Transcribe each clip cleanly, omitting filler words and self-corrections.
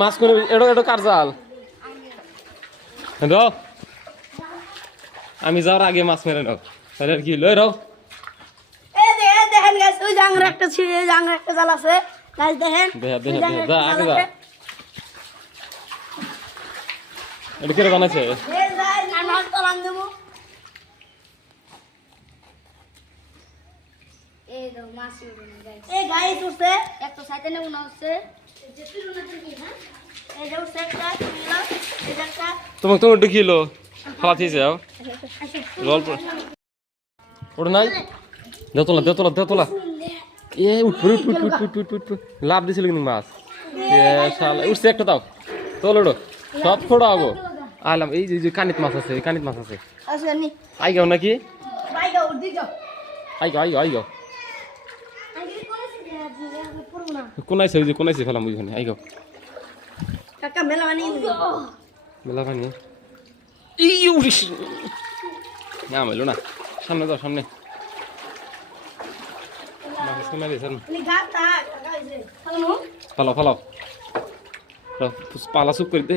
মাছ করে এটো কার জাল রও আমি যাওয়ার আগে মাছ মেরে নাও তাহলে কি লই রও দেখেন গাইস ওই জাঙ্গের একটা ছিড়ে জাঙ্গের একটা জাল আছে গাইস দেখেন যা আগে যা এটা কিরে বানাইছে এই গাইস উঠছে একটা সাইতে নেব না হচ্ছে এই যে উঠছে একটা তোমাকে তো একটু কিলো খাওয়া থেকে যাও রোল ওটা নাই দেতলা এ উঠ লাভ দিছিল কিন্তু মাছ উঠছে একটা দাও তোল ওটো সব ছোড়া হবো আলাম এই যে কানিত মাছ আছে আইগাও নাকি আইগাও কোনাইছে ওই যে কোনাইছে ফেলাম ওইখানে আইগাও মেলা বানিয়ে না মেলো না সামনে যাও সামনে ফালাও পালা চুপ করে দে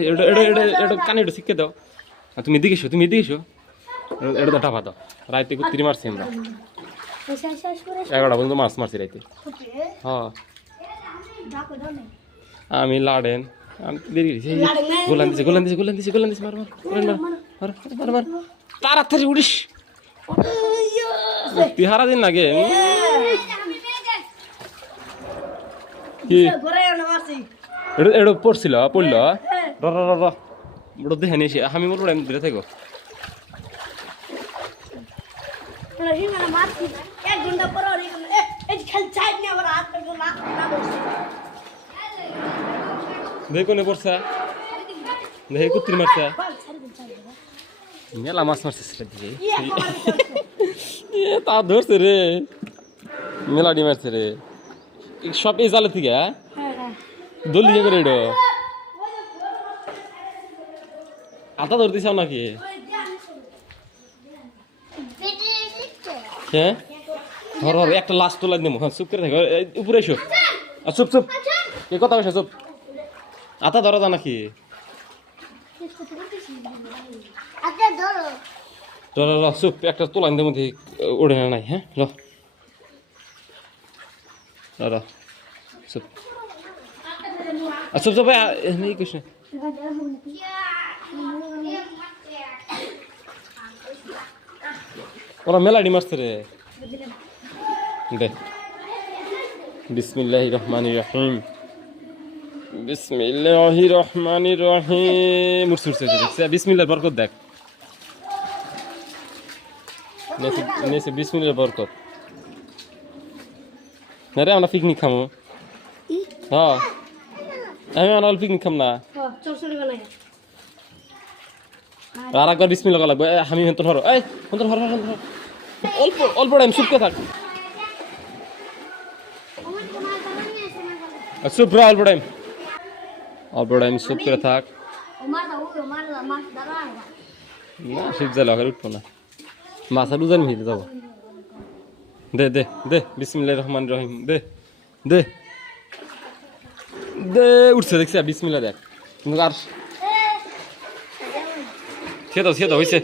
এটা কানে এটা শিখে দাও তুমি এদিকে এসো এটা তো টাপা দাও রাইতে কুত্তিরি মারছি আমরা 11টা পর্যন্ত মাছ মারছি রাইতে হ্যাঁ আমি লাড়েন আমি দেরি গেছি গোলান দিছি মার তাড়াতাড়ি উড়িস তিহারা দিন লাগে কি এটা পড়ল দেখে নিয়েছি আমি বলবো দূরে থাকো দেখো নে পড়ছা দেখে কুত্তির মারছা মেলা মাছ মারছে তা ধরছে রে মেলাডি মারছে রে সব এই জালে থেকে দলি করে এডো আতা ধরতে চাও নাকি হ্যাঁ ধর একটা লাশ তোলা দেবো হ্যাঁ চুপ করে থাকো উপরে এসো চুপ এ কথা বসে চুপ আতা ধরা যা নাকি চুপ একটা তোলান দেবো মধ্যে ওড়ে না নাই হ্যাঁ চুপ চুপ এই কৃষ্ণ ওরা মেলাডি মারছে রে দে বিসমিল্লাহির রহমানির রহিম বিসমিল্লাহর বরকত দেখ বিসমিল্লাহর বরকত না রে আমরা পিকনিক খামো হ্যাঁ আমি আনাল পিকনিক খাম না আর একবার বিসমিল্লাহ লাগবে আমি হেন ধরো এই অল্প টাইম চুপকে থাক চুপ রে অল্প টাইম চুপ করে থাক না শিব জাল উঠবো না মাছের উজান মিলে যাবো দে বিসমিল্লাহির রহমানির রহিম দে উঠছে দেখছি বিসমিল্লাহ দেখ আর সে দাও হয়েছে